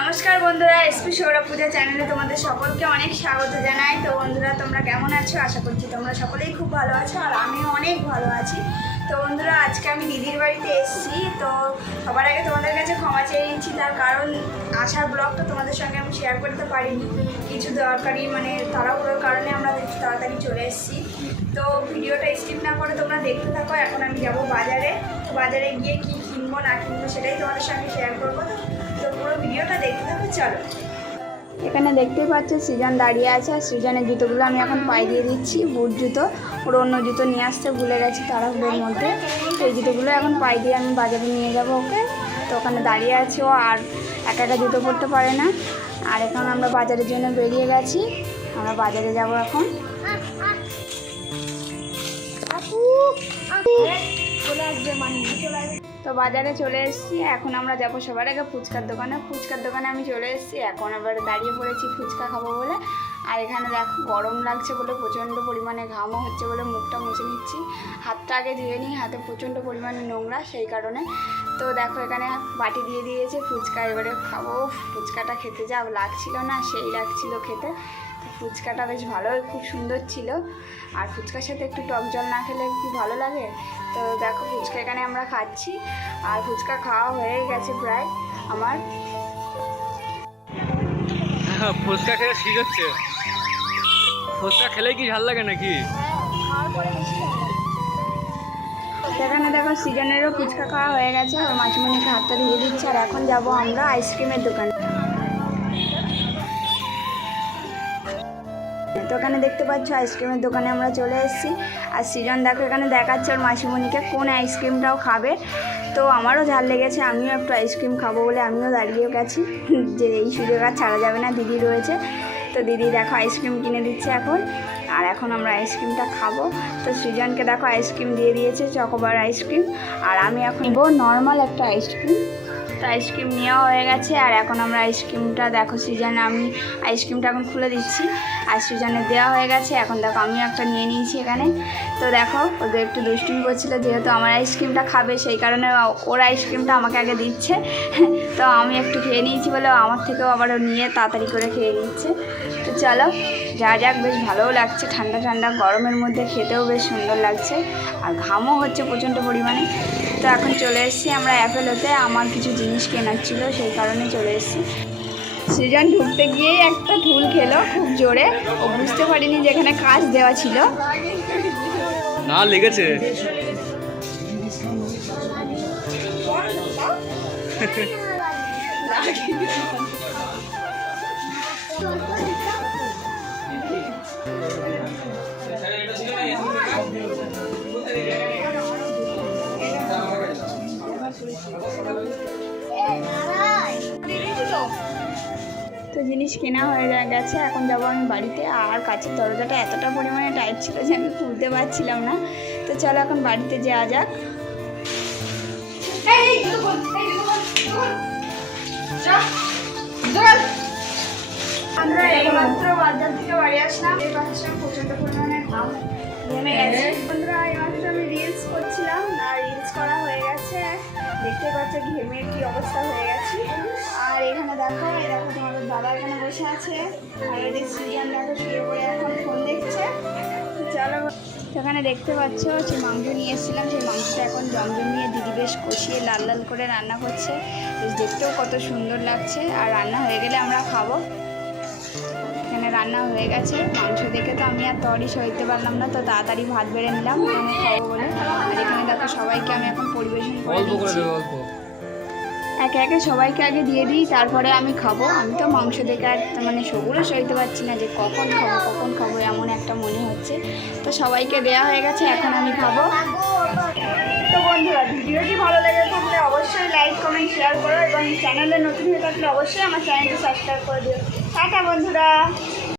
নমস্কার বন্ধুরা, এসপি সৌরভ পূজা চ্যানেলে তোমাদের সকলকে অনেক স্বাগত জানাই। তো বন্ধুরা, তোমরা কেমন আছো? আশা করছি তোমরা সকলেই খুব ভালো আছো, আর আমিও অনেক ভালো আছি। তো বন্ধুরা, আজকে আমি দিদির বাড়িতে এসেছি। তো সবার আগে তোমাদের কাছে ক্ষমা চেয়ে নিচ্ছি, তার কারণ আসার ব্লগটা তোমাদের সঙ্গে আমি শেয়ার করতে পারিনি। কিছু দরকারি তাড়াহুড়োর কারণে আমরা একটু তাড়াতাড়ি চলে এসেছি। তো ভিডিওটা স্কিপ না করে তোমরা দেখতে থাকো। এখন আমি যাব বাজারে। তো বাজারে গিয়ে কী কিনবো না কিনবো সেটাই তোমাদের সঙ্গে শেয়ার করবো। তো পুরো ভিডিওটা দেখতে থাকো, চলো। এখানে দেখতেই পাচ্ছ সৃজন দাঁড়িয়ে আছে, আর সৃজনের জুতোগুলো আমি এখন পায়ে দিয়ে দিচ্ছি। বুট জুতো, ওর অন্য জুতো নিয়ে আসতে ভুলে গেছি তাড়াহুড়োর মধ্যে। তো এই জুতোগুলো এখন পায়ে দিয়ে আমি বাজারে নিয়ে যাব ওকে। তো ওখানে দাঁড়িয়ে আছে ও, আর একা একা জুতো পরতে পারে না। আর এখন আমরা বাজারের জন্য বেরিয়ে গেছি, আমরা বাজারে যাব এখন। তো বাজারে চলে এসেছি, এখন আমরা যাবো সবার আগে ফুচকার দোকানে আমি চলে এসেছি। এখন আবার দাঁড়িয়ে পড়েছি ফুচকা খাবো বলে। আর এখানে দেখো গরম লাগছে বলে, প্রচণ্ড পরিমাণে ঘামও হচ্ছে বলে মুখটা মুছে নিচ্ছি। হাতটা আগে ধুয়ে নিই, হাতে প্রচণ্ড পরিমাণে নোংরা সেই কারণে। তো দেখো এখানে বাটি দিয়ে দিয়েছে ফুচকা, এবারে খাবো। ফুচকাটা খেতে যা লাগছিল না, সেই লাগছিল খেতে। ফুচকাটা বেশ ভালোই, খুব সুন্দর ছিল। আর ফুচকার সাথে একটু টক জল না খেলে কি ভালো লাগে। তো দেখো ফুচকা এখানে আমরা খাচ্ছি, আর ফুচকা খাওয়া হয়ে গেছে প্রায় আমার। ফুচকা খেয়ে ঠিক হচ্ছে। ফুচকা খেলে কি ঝাল লাগে নাকি? সেখানে দেখো সৃজনেরও ফুচকা খাওয়া হয়ে গেছে, আর মাছমণিকে হাতটা ধুয়ে দিচ্ছে। আর এখন যাব আমরা আইসক্রিমের দোকানে। তো এখানে দেখতে পাচ্ছ আইসক্রিমের দোকানে আমরা চলে এসেছি। আর সৃজন দেখো এখানে দেখাচ্ছে ওর মাসিমণিকে কোন আইসক্রিমটাও খাবে। তো আমারও ঝাল লেগেছে, আমিও একটু আইসক্রিম খাবো বলে আমিও দাঁড়িয়ে গেছি, যে এই সুযোগ আর ছাড়া যাবে না, দিদি রয়েছে। তো দিদি দেখো আইসক্রিম কিনে দিচ্ছে এখন, আর এখন আমরা আইসক্রিমটা খাবো। তো সৃজনকে দেখো আইসক্রিম দিয়ে দিয়েছে, চকোবার আইসক্রিম। আর আমি এখন নেবো নর্মাল একটা আইসক্রিম। তো আইসক্রিম নেওয়া হয়ে গেছে, আর এখন আমরা আইসক্রিমটা দেখো আমি আইসক্রিমটা এখন খুলে দিচ্ছি। আর সৃজনের দেওয়া হয়ে গেছে, এখন দেখো আমিও একটা নিয়ে নিয়েছি এখানে। তো দেখো ওদের একটু দুষ্টুমি করছিলো, যেহেতু আমার আইসক্রিমটা খাবে সেই কারণে ওর আইসক্রিমটা আমাকে আগে দিচ্ছে। তো আমি একটু খেয়ে নিয়েছি বলে আমার থেকেও আবার নিয়ে তাড়াতাড়ি করে খেয়ে নিচ্ছে। তো চলো যা যাক, বেশ ভালোও লাগছে, ঠান্ডা ঠান্ডা গরমের মধ্যে খেতেও বেশ সুন্দর লাগছে। আর ঘামও হচ্ছে প্রচণ্ড পরিমাণে। তো এখন চলে এসেছি আমরা অ্যাপেলোতে, আমার কিছু জিনিস কেনার ছিল সেই কারণে চলে এসেছি। সৃজন ঢুকতে গিয়েই একটা ঢুল খেলো খুব জোরে, ও বুঝতে পারিনি যে এখানে কাঁচ দেওয়া ছিল। না লেগেছে। তো জিনিস কেনা হয়ে গেছে, এখন যাবো আমি বাড়িতে। আর কাছের দরজাটা এতটা পরিমাণে টাইট ছিল যে আমি খুলতে পারছিলাম না। তো চলো এখন বাড়িতে যাওয়া যাক। আমরা এইমাত্র বাজার থেকে বাড়ি আসলাম, এই বাসার প্রচণ্ড পরিমাণে ঘাম নেমে গেছে। বন্ধুরা, এইমাত্র আমি রিলস করছিলাম, আর রিলস করা হয়ে গেছে, দেখতে পাচ্ছে ঘেমের কি অবস্থা হয়ে গেছে। আর এখানে দেখো তোমাদের দাদা এখানে বসে আছে, আর এদিকে সৃজন দেখো শুয়ে পড়ে এখন ফোন দেখছে। চলো, সেখানে দেখতে পাচ্ছ যে মাংস নিয়ে এসেছিলাম, সেই মাংসটা এখন জমজমিয়ে দিদি বেশ কষিয়ে লাল লাল করে রান্না করছে, বেশ দেখতেও কত সুন্দর লাগছে। আর রান্না হয়ে গেলে আমরা খাবো। এখানে রান্না হয়ে গেছে, মাংস দেখে তো আমি আর তরই সইতে পারলাম না, তো তাড়াতাড়ি ভাত বেড়ে নিলাম আমি খাবো বলে। আর এখানে দেখো সবাইকে আমি এখন পরিবেশন করে দিচ্ছি, একে একে সবাইকে আগে দিয়ে দিই, তারপরে আমি খাবো। আমি তো মাংস দেখে আর সবুরও সইতে পারছি না, যে কখন খাবো এমন একটা মনে হচ্ছে। তো সবাইকে দেওয়া হয়ে গেছে, এখন আমি খাবো। তো বন্ধুরা, ভিডিওটি ভালো লেগে থাকলে অবশ্যই লাইক কমেন্ট শেয়ার করো, এবং চ্যানেলে নতুন হয়ে থাকলে অবশ্যই আমার চ্যানেলটি সাবস্ক্রাইব করে দিও। টাটা বন্ধুরা।